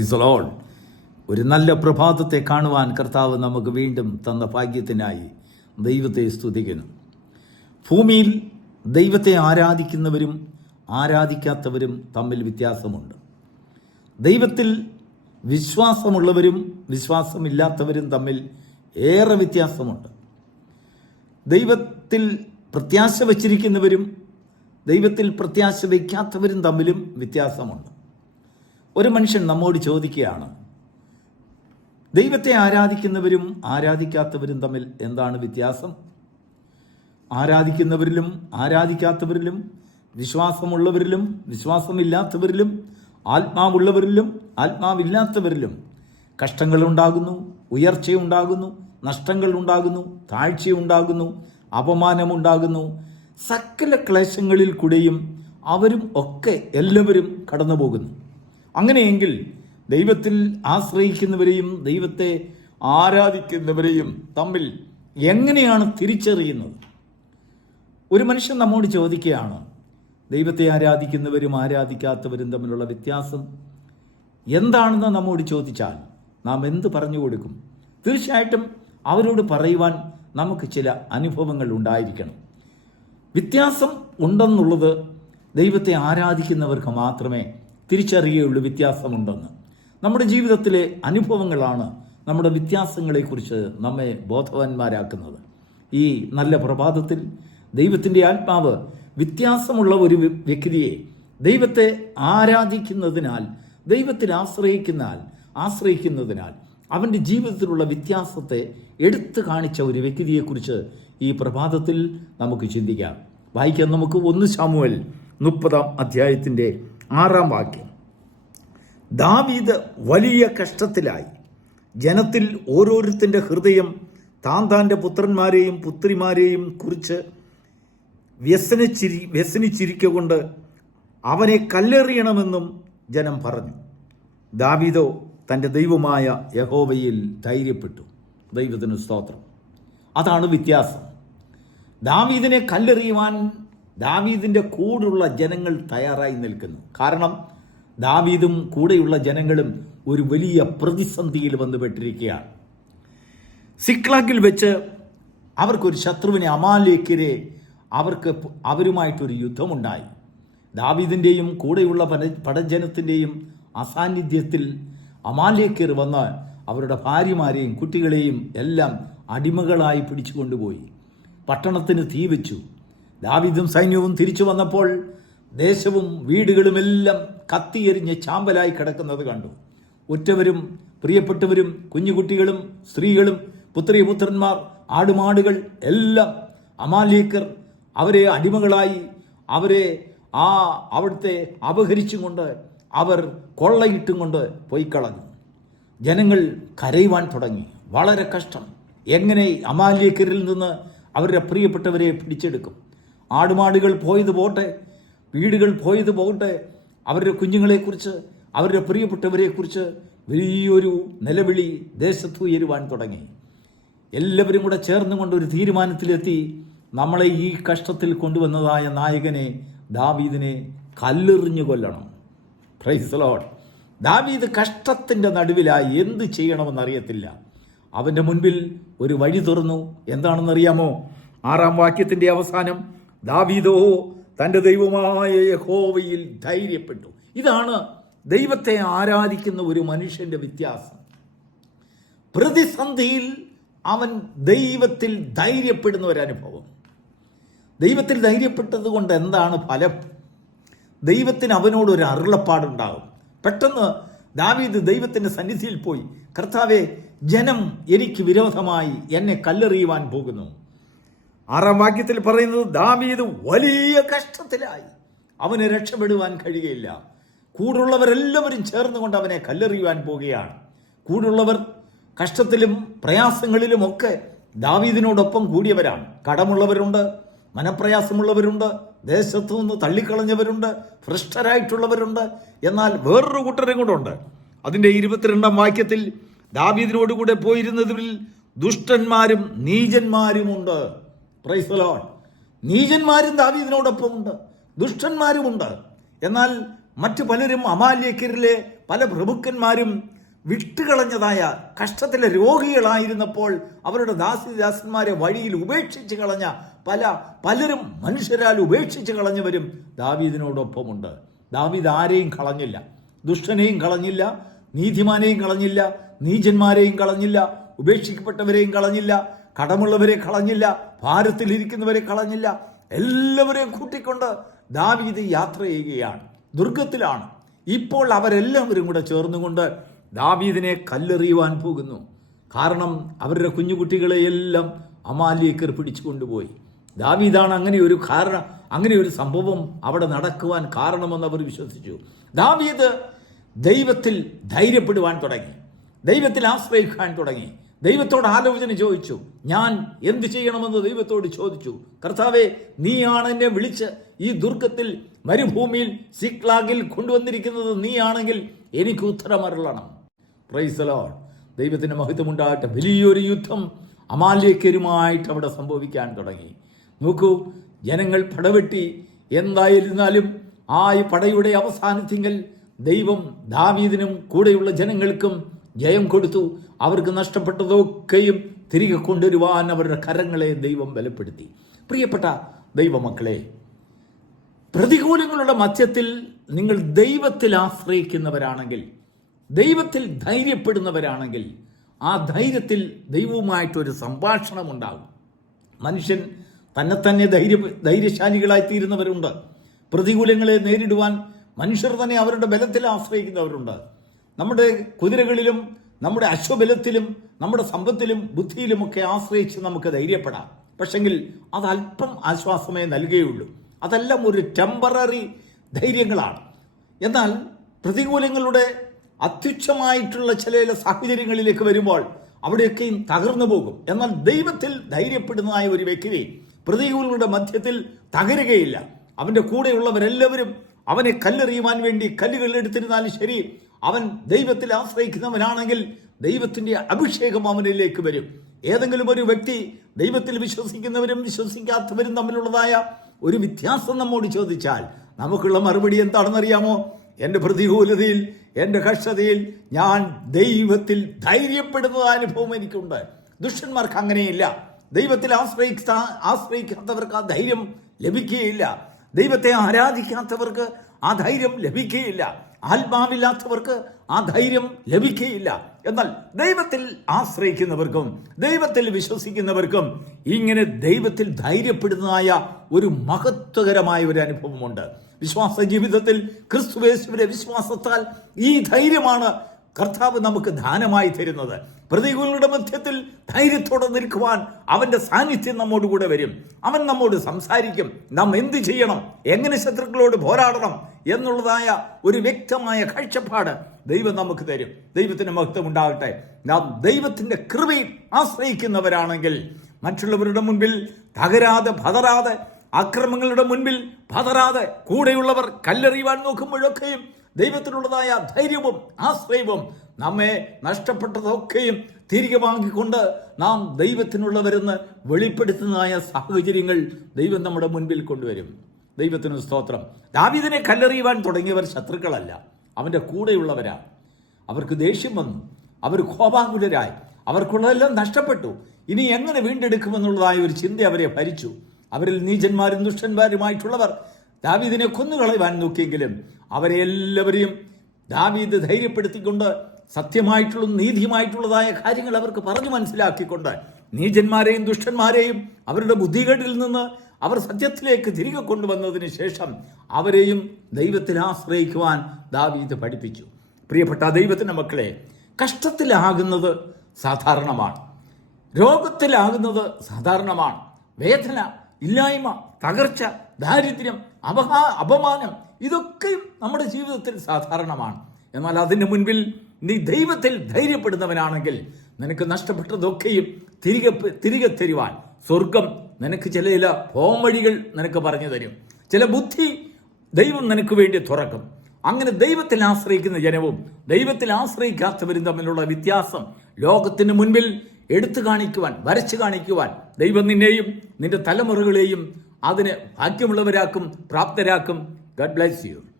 The ഒരു നല്ല പ്രഭാതത്തെ കാണുവാൻ കർത്താവ് നമുക്ക് വീണ്ടും തന്ന ഭാഗ്യത്തിനായി ദൈവത്തെ സ്തുതിക്കുന്നു. ഭൂമിയിൽ ദൈവത്തെ ആരാധിക്കുന്നവരും ആരാധിക്കാത്തവരും തമ്മിൽ വ്യത്യാസമുണ്ട്. ദൈവത്തിൽ വിശ്വാസമുള്ളവരും വിശ്വാസമില്ലാത്തവരും തമ്മിൽ ഏറെ വ്യത്യാസമുണ്ട്. ദൈവത്തിൽ പ്രത്യാശ വച്ചിരിക്കുന്നവരും ദൈവത്തിൽ പ്രത്യാശ വയ്ക്കാത്തവരും തമ്മിലും വ്യത്യാസമുണ്ട്. ഒരു മനുഷ്യൻ നമ്മോട് ചോദിക്കുകയാണ് ദൈവത്തെ ആരാധിക്കുന്നവരും ആരാധിക്കാത്തവരും തമ്മിൽ എന്താണ് വ്യത്യാസം? ആരാധിക്കുന്നവരിലും ആരാധിക്കാത്തവരിലും വിശ്വാസമുള്ളവരിലും വിശ്വാസമില്ലാത്തവരിലും ആത്മാവുള്ളവരിലും ആത്മാവില്ലാത്തവരിലും കഷ്ടങ്ങളുണ്ടാകുന്നു ഉയർച്ചയുണ്ടാകുന്നു നഷ്ടങ്ങൾ ഉണ്ടാകുന്നു താഴ്ചയുണ്ടാകുന്നു അപമാനമുണ്ടാകുന്നു. സകല ക്ലേശങ്ങളിൽ കൂടെയും അവരും ഒക്കെ എല്ലാവരും കടന്നു പോകുന്നു അങ്ങനെയെങ്കിൽ ദൈവത്തിൽ ആശ്രയിക്കുന്നവരെയും ദൈവത്തെ ആരാധിക്കുന്നവരെയും തമ്മിൽ എങ്ങനെയാണ് തിരിച്ചറിയുന്നത്? ഒരു മനുഷ്യൻ നമ്മോട് ചോദിക്കുകയാണ് ദൈവത്തെ ആരാധിക്കുന്നവരും ആരാധിക്കാത്തവരും തമ്മിലുള്ള വ്യത്യാസം എന്താണെന്ന് നമ്മോട് ചോദിച്ചാൽ നാം എന്ത് പറഞ്ഞു കൊടുക്കും? തീർച്ചയായിട്ടും അവരോട് പറയുവാൻ നമുക്ക് ചില അനുഭവങ്ങൾ ഉണ്ടായിരിക്കണം. വ്യത്യാസം ഉണ്ടെന്നുള്ളത് ദൈവത്തെ ആരാധിക്കുന്നവർക്ക് മാത്രമേ തിരിച്ചറിയുകയുള്ളൂ വ്യത്യാസമുണ്ടെന്ന്. നമ്മുടെ ജീവിതത്തിലെ അനുഭവങ്ങളാണ് നമ്മുടെ വ്യത്യാസങ്ങളെക്കുറിച്ച് നമ്മെ ബോധവാന്മാരാക്കുന്നത്. ഈ നല്ല പ്രഭാതത്തിൽ ദൈവത്തിന്റെ ആത്മാവ് വ്യത്യാസമുള്ള ഒരു വ്യക്തിയെ ദൈവത്തെ ആരാധിക്കുന്നതിനാൽ ദൈവത്തിൽ ആശ്രയിക്കുന്നാൽ ആശ്രയിക്കുന്നതിനാൽ അവന്റെ ജീവിതത്തിലുള്ള വ്യത്യാസത്തെ എടുത്തു കാണിച്ച ഒരു വ്യക്തിയെക്കുറിച്ച് ഈ പ്രഭാതത്തിൽ നമുക്ക് ചിന്തിക്കാം. വായിക്കാൻ നമുക്ക് ഒന്ന് ശാമുവൽ മുപ്പതാം അധ്യായത്തിന്റെ ആറാം വാക്യം. ദാവീദ് വലിയ കഷ്ടത്തിലായി. ജനത്തിൽ ഓരോരുത്തന്റെ ഹൃദയം താൻ താന്റെ പുത്രന്മാരെയും പുത്രിമാരെയും കുറിച്ച് വ്യസനിച്ചിരി വ്യസനിച്ചിരിക്കൊണ്ട് അവനെ കല്ലെറിയണമെന്നും ജനം പറഞ്ഞു. ദാവീദോ തന്റെ ദൈവമായ യഹോവയിൽ ധൈര്യപ്പെട്ടു. ദൈവത്തിന് സ്തോത്രം. അതാണ് വ്യത്യാസം. ദാവീദിനെ കല്ലെറിയുവാൻ ദാവീദിന്റെ കൂടുള്ള ജനങ്ങൾ തയ്യാറായി നിൽക്കുന്നു. കാരണം ദാവീദും കൂടെയുള്ള ജനങ്ങളും ഒരു വലിയ പ്രതിസന്ധിയിൽ വന്നുപെട്ടിരിക്കുകയാണ് സിക്ലാക്കിൽ വെച്ച് അവർക്കൊരു ശത്രുവിനെ അമാലേക്കരെ അവർക്ക് അവരുമായിട്ടൊരു യുദ്ധമുണ്ടായി. ദാവീദിന്റെയും കൂടെയുള്ള പല പടജനത്തിന്റെയും അസാന്നിധ്യത്തിൽ അമാലേക്കർ വന്ന് അവരുടെ ഭാര്യമാരെയും കുട്ടികളെയും എല്ലാം അടിമകളായി പിടിച്ചു കൊണ്ടുപോയി പട്ടണത്തിന് തീ വെച്ചു. ദാവീദും സൈന്യവും തിരിച്ചു വന്നപ്പോൾ ദേശവും വീടുകളുമെല്ലാം കത്തിയെരിഞ്ഞ് ചാമ്പലായി കിടക്കുന്നത് കണ്ടു. ഉറ്റവരും പ്രിയപ്പെട്ടവരും കുഞ്ഞുകുട്ടികളും സ്ത്രീകളും പുത്രിപുത്രന്മാർ ആടുമാടുകൾ എല്ലാം അമാലിയക്കർ അവരെ അടിമകളായി അവരെ ആ അവിടുത്തെ അപഹരിച്ചും കൊണ്ട് അവർ കൊള്ളയിട്ടും കൊണ്ട് പോയി കളഞ്ഞു ജനങ്ങൾ കരയുവാൻ തുടങ്ങി. വളരെ കഷ്ടം. എങ്ങനെ അമാലിയക്കരിൽ നിന്ന് അവരുടെ പ്രിയപ്പെട്ടവരെ പിടിച്ചെടുക്കും? ആടുമാടുകൾ പോയത് പോട്ടെ വീടുകൾ പോയത് പോകട്ടെ അവരുടെ കുഞ്ഞുങ്ങളെക്കുറിച്ച് അവരുടെ പ്രിയപ്പെട്ടവരെക്കുറിച്ച് വലിയൊരു നിലവിളി ദേശത്ത് ഉയരുവാൻ തുടങ്ങി. എല്ലാവരും കൂടെ ചേർന്നുകൊണ്ട് ഒരു തീരുമാനത്തിലെത്തി നമ്മളെ ഈ കഷ്ടത്തിൽ കൊണ്ടുവന്നതായ നായകനെ ദാവീദിനെ കല്ലെറിഞ്ഞു കൊല്ലണം. പ്രൈസ് ലോഡ് ദാവീദ് കഷ്ടത്തിന്റെ നടുവിലായി എന്ത് ചെയ്യണമെന്നറിയത്തില്ല. അവന്റെ മുൻപിൽ ഒരു വഴി തുറന്നു. എന്താണെന്നറിയാമോ? ആറാം വാക്യത്തിന്റെ അവസാനം ദാവീദോ തന്റെ ദൈവമായ യഹോവയിൽ ധൈര്യപ്പെട്ടു. ഇതാണ് ദൈവത്തെ ആരാധിക്കുന്ന ഒരു മനുഷ്യന്റെ വ്യത്യാസം. പ്രതിസന്ധിയിൽ അവൻ ദൈവത്തിൽ ധൈര്യപ്പെടുന്ന ഒരനുഭവം ദൈവത്തിൽ ധൈര്യപ്പെട്ടത് കൊണ്ട് എന്താണ് ഫലം? ദൈവത്തിന് അവനോടൊരു അരുളപ്പാടുണ്ടാകും. പെട്ടെന്ന് ദാവീദ് ദൈവത്തിന്റെ സന്നിധിയിൽ പോയി കർത്താവെ ജനം എനിക്ക് വിരോധമായി എന്നെ കല്ലെറിയുവാൻ പോകുന്നു. ആറാം വാക്യത്തിൽ പറയുന്നത് ദാവീദ് വലിയ കഷ്ടത്തിലായി. അവനെ രക്ഷപ്പെടുവാൻ കഴിയുകയില്ല. കൂടുള്ളവരെല്ലാവരും ചേർന്നുകൊണ്ട് അവനെ കല്ലെറിയുവാൻ പോകുകയാണ് കൂടുള്ളവർ കഷ്ടത്തിലും പ്രയാസങ്ങളിലും ഒക്കെ ദാവീദിനോടൊപ്പം കൂടിയവരാണ്. കടമുള്ളവരുണ്ട് മനപ്രയാസമുള്ളവരുണ്ട് ദേശത്തു നിന്ന് തള്ളിക്കളഞ്ഞവരുണ്ട് ഭ്രഷ്ടരായിട്ടുള്ളവരുണ്ട്. എന്നാൽ വേറൊരു കൂട്ടരും കൂടെ അതിന്റെ ഇരുപത്തിരണ്ടാം വാക്യത്തിൽ ദാവീദിനോടുകൂടെ പോയിരുന്നതിൽ ദുഷ്ടന്മാരും നീചന്മാരുമുണ്ട് പ്രൈസലോൺ നീചന്മാരും ദാവീദിനോടൊപ്പമുണ്ട്. ദുഷ്ടന്മാരുമുണ്ട്. എന്നാൽ മറ്റു പലരും അമാല്യക്കരിലെ പല പ്രഭുക്കന്മാരും വിട്ടുകളഞ്ഞതായ കഷ്ടത്തിലെ രോഗികളായിരുന്നപ്പോൾ അവരുടെ ദാസിദാസന്മാരെ വഴിയിൽ ഉപേക്ഷിച്ച് കളഞ്ഞ പല പലരും മനുഷ്യരാൽ ഉപേക്ഷിച്ച് കളഞ്ഞവരും ദാവീദിനോടൊപ്പമുണ്ട്. ദാവീദ് ആരെയും കളഞ്ഞില്ല. ദുഷ്ടനെയും കളഞ്ഞില്ല. നീതിമാനെയും കളഞ്ഞില്ല. നീചന്മാരെയും കളഞ്ഞില്ല. ഉപേക്ഷിക്കപ്പെട്ടവരെയും കളഞ്ഞില്ല കടമുള്ളവരെ കളഞ്ഞില്ല ഭാരത്തിലിരിക്കുന്നവരെ കളഞ്ഞില്ല എല്ലാവരെയും കൂട്ടിക്കൊണ്ട് ദാവീദ് യാത്ര ചെയ്യുകയാണ് ദുർഗത്തിലാണ്. ഇപ്പോൾ അവരെല്ലാവരും കൂടെ ചേർന്നുകൊണ്ട് ദാവീദിനെ കല്ലെറിയുവാൻ പോകുന്നു. കാരണം അവരുടെ കുഞ്ഞുകുട്ടികളെയെല്ലാം അമാലിയക്കർ പിടിച്ചു കൊണ്ടുപോയി. ദാവീദാണ് അങ്ങനെ ഒരു കാരണം അങ്ങനെ ഒരു സംഭവം അവിടെ നടക്കുവാൻ കാരണമെന്ന് അവർ വിശ്വസിച്ചു. ദാവീദ് ദൈവത്തിൽ ധൈര്യപ്പെടുവാൻ തുടങ്ങി. ദൈവത്തിൽ ആശ്രയിക്കാൻ തുടങ്ങി. ദൈവത്തോട് ആലോചന ചോദിച്ചു. ഞാൻ എന്ത് ചെയ്യണമെന്ന് ദൈവത്തോട് ചോദിച്ചു. കർത്താവെ നീയാണ് എന്നെ വിളിച്ച് ഈ ദുർഗത്തിൽ മരുഭൂമിയിൽ സിക്ലാഗിൽ കൊണ്ടുവന്നിരിക്കുന്നത് നീയാണെങ്കിൽ എനിക്ക് ഉത്തരമരുളണം. പ്രൈസ് ദൈവത്തിന്റെ മഹത്വമുണ്ടാകട്ടെ. വലിയൊരു യുദ്ധം അമാലിയക്കരുമായിട്ട് അവിടെ സംഭവിക്കാൻ തുടങ്ങി. നോക്കൂ ജനങ്ങൾ പടവെട്ടി എന്തായിരുന്നാലും ആ ഈ പടയുടെ അവസാനത്തിങ്കൽ ദൈവം ദാവീദിനും കൂടെയുള്ള ജനങ്ങൾക്കും ജയം കൊടുത്തു. അവർക്ക് നഷ്ടപ്പെട്ടതൊക്കെയും തിരികെ കൊണ്ടുവരുവാൻ അവരുടെ കരങ്ങളെ ദൈവം ബലപ്പെടുത്തി. പ്രിയപ്പെട്ട ദൈവമക്കളെ പ്രതികൂലങ്ങളുടെ മധ്യത്തിൽ നിങ്ങൾ ദൈവത്തിൽ ആശ്രയിക്കുന്നവരാണെങ്കിൽ ദൈവത്തിൽ ധൈര്യപ്പെടുന്നവരാണെങ്കിൽ ആ ധൈര്യത്തിൽ ദൈവവുമായിട്ടൊരു സംഭാഷണം ഉണ്ടാകും. മനുഷ്യൻ തന്നെ തന്നെ ധൈര്യ ധൈര്യശാലികളായി തീരുന്നവരുണ്ട് പ്രതികൂലങ്ങളെ നേരിടുവാൻ മനുഷ്യർ തന്നെ അവരുടെ ബലത്തിൽ ആശ്രയിക്കുന്നവരുണ്ട്. നമ്മുടെ കുതിരകളിലും നമ്മുടെ അശ്വബലത്തിലും നമ്മുടെ സമ്പത്തിലും ബുദ്ധിയിലുമൊക്കെ ആശ്രയിച്ച് നമുക്ക് ധൈര്യപ്പെടാം. പക്ഷെങ്കിൽ അത് അല്പം ആശ്വാസമേ നൽകുകയുള്ളൂ. അതെല്ലാം ഒരു ടെമ്പററി ധൈര്യങ്ങളാണ്. എന്നാൽ പ്രതികൂലങ്ങളുടെ അത്യുച്ഛമായിട്ടുള്ള ചില സാഹചര്യങ്ങളിലേക്ക് വരുമ്പോൾ അവിടെയൊക്കെയും തകർന്നു പോകും. എന്നാൽ ദൈവത്തിൽ ധൈര്യപ്പെടുന്നതായ ഒരു വ്യക്തി പ്രതികൂലങ്ങളുടെ മധ്യത്തിൽ തകരുകയില്ല. അവന്റെ കൂടെയുള്ളവരെല്ലാവരും അവനെ കല്ലെറിയുവാൻ വേണ്ടി കല്ലുകൾ എടുത്തിരുന്നാലും ശരി അവൻ ദൈവത്തിൽ ആശ്രയിക്കുന്നവനാണെങ്കിൽ ദൈവത്തിന്റെ അഭിഷേകം അവനിലേക്ക് വരും. ഏതെങ്കിലും ഒരു വ്യക്തി ദൈവത്തിൽ വിശ്വസിക്കുന്നവരും വിശ്വസിക്കാത്തവരും തമ്മിലുള്ളതായ ഒരു വ്യത്യാസം നമ്മോട് ചോദിച്ചാൽ നമുക്കുള്ള മറുപടി എന്താണെന്നറിയാമോ? എന്റെ പ്രതികൂലതയിൽ എന്റെ കഷ്ടതയിൽ ഞാൻ ദൈവത്തിൽ ധൈര്യപ്പെടുന്ന അനുഭവം എനിക്കുണ്ട്. ദുഷ്ടന്മാർക്ക് അങ്ങനെയില്ല. ദൈവത്തിൽ ആശ്രയിക്ക ആശ്രയിക്കാത്തവർക്ക് ആ ധൈര്യം ലഭിക്കുകയില്ല. ദൈവത്തെ ആരാധിക്കാത്തവർക്ക് ആ ധൈര്യം ലഭിക്കുകയില്ല. ആത്മാവില്ലാത്തവർക്ക് ആ ധൈര്യം ലഭിക്കുകയില്ല. എന്നാൽ ദൈവത്തിൽ ആശ്രയിക്കുന്നവർക്കും ദൈവത്തിൽ വിശ്വസിക്കുന്നവർക്കും ഇങ്ങനെ ദൈവത്തിൽ ധൈര്യപ്പെടുന്നതായ ഒരു മഹത്വകരമായ ഒരു അനുഭവമുണ്ട്. വിശ്വാസ ജീവിതത്തിൽ ക്രിസ്തുവേശുവിന്റെ വിശ്വാസത്താൽ ഈ ധൈര്യമാണ് കർത്താവ് നമുക്ക് ദാനമായി തരുന്നത്. പ്രതികൂലങ്ങളുടെ മധ്യത്തിൽ ധൈര്യത്തോടെ നിൽക്കുവാൻ അവന്റെ സാന്നിധ്യം നമ്മോടുകൂടെ വരും. അവൻ നമ്മോട് സംസാരിക്കും. നാം എന്ത് ചെയ്യണം? എങ്ങനെ ശത്രുക്കളോട് പോരാടണം? എന്നുള്ളതായ ഒരു വ്യക്തമായ കാഴ്ചപ്പാട് ദൈവം നമുക്ക് തരും. ദൈവത്തിന്റെ മഹത്വം ഉണ്ടാകട്ടെ. നാം ദൈവത്തിന്റെ കൃപയിൽ ആശ്രയിക്കുന്നവരാണെങ്കിൽ മറ്റുള്ളവരുടെ മുൻപിൽ തകരാതെ പതറാതെ അക്രമങ്ങളുടെ മുൻപിൽ പതറാതെ കൂടെയുള്ളവർ കല്ലെറിയുവാൻ നോക്കുമ്പോഴൊക്കെയും ദൈവത്തിനുള്ളതായ ധൈര്യവും ആശ്രയവും നമ്മെ നഷ്ടപ്പെട്ടതൊക്കെയും തിരികെ വാങ്ങിക്കൊണ്ട് നാം ദൈവത്തിനുള്ളവരെന്ന് വെളിപ്പെടുത്തുന്നതായ സാഹചര്യങ്ങൾ ദൈവം നമ്മുടെ മുൻപിൽ കൊണ്ടുവരും. ദൈവത്തിന് സ്തോത്രം. ദാവീദിനെ കല്ലെറിയുവാൻ തുടങ്ങിയവർ ശത്രുക്കളല്ല. അവന്റെ കൂടെയുള്ളവരാണ് അവർക്ക് ദേഷ്യം വന്നു. അവർ കോപാകുലരായി. അവർക്കുള്ളതെല്ലാം നഷ്ടപ്പെട്ടു. ഇനി എങ്ങനെ വീണ്ടെടുക്കുമെന്നുള്ളതായ ഒരു ചിന്ത അവരെ ഭരിച്ചു. അവരിൽ നീചന്മാരും ദുഷ്ടന്മാരുമായിട്ടുള്ളവർ ദാവീദിനെ കൊന്നുകളയുവാൻ നോക്കിയെങ്കിലും അവരെ എല്ലാവരെയും ദാവീദ് ധൈര്യപ്പെടുത്തിക്കൊണ്ട് സത്യമായിട്ടുള്ള നീതിയുമായിട്ടുള്ളതായ കാര്യങ്ങൾ അവർക്ക് പറഞ്ഞു മനസ്സിലാക്കിക്കൊണ്ട് നീചന്മാരെയും ദുഷ്ടന്മാരെയും അവരുടെ ബുദ്ധികേടിൽ നിന്ന് അവർ സത്യത്തിലേക്ക് തിരികെ കൊണ്ടുവന്നതിന് ശേഷം അവരെയും ദൈവത്തിൽ ആശ്രയിക്കുവാൻ ദാവീദ് പഠിപ്പിച്ചു. പ്രിയപ്പെട്ട ദൈവത്തിന്റെ മക്കളെ കഷ്ടത്തിലാകുന്നത് സാധാരണമാണ്. രോഗത്തിലാകുന്നത് സാധാരണമാണ്. വേദന ഇല്ലായ്മ തകർച്ച ദാരിദ്ര്യം അപഹാ അപമാനം ഇതൊക്കെയും നമ്മുടെ ജീവിതത്തിൽ സാധാരണമാണ്. എന്നാൽ അതിന് മുൻപിൽ നീ ദൈവത്തിൽ ധൈര്യപ്പെടുന്നവനാണെങ്കിൽ നിനക്ക് നഷ്ടപ്പെട്ടതൊക്കെയും തിരികെ തിരികെ തരുവാൻ സ്വർഗം നിനക്ക് ചില ചില പോംവഴികൾ നിനക്ക് പറഞ്ഞു തരും. ചില ബുദ്ധി ദൈവം നിനക്ക് വേണ്ടി തുറക്കും. അങ്ങനെ ദൈവത്തിൽ ആശ്രയിക്കുന്ന ജനവും ദൈവത്തിൽ ആശ്രയിക്കാത്തവരും തമ്മിലുള്ള വ്യത്യാസം ലോകത്തിന് മുൻപിൽ എടുത്തു കാണിക്കുവാൻ വരച്ചു കാണിക്കുവാൻ ദൈവം നിന്നെയും നിന്റെ തലമുറകളെയും അതിന് ഭാഗ്യമുള്ളവരാക്കും പ്രാപ്തരാക്കും. God bless you.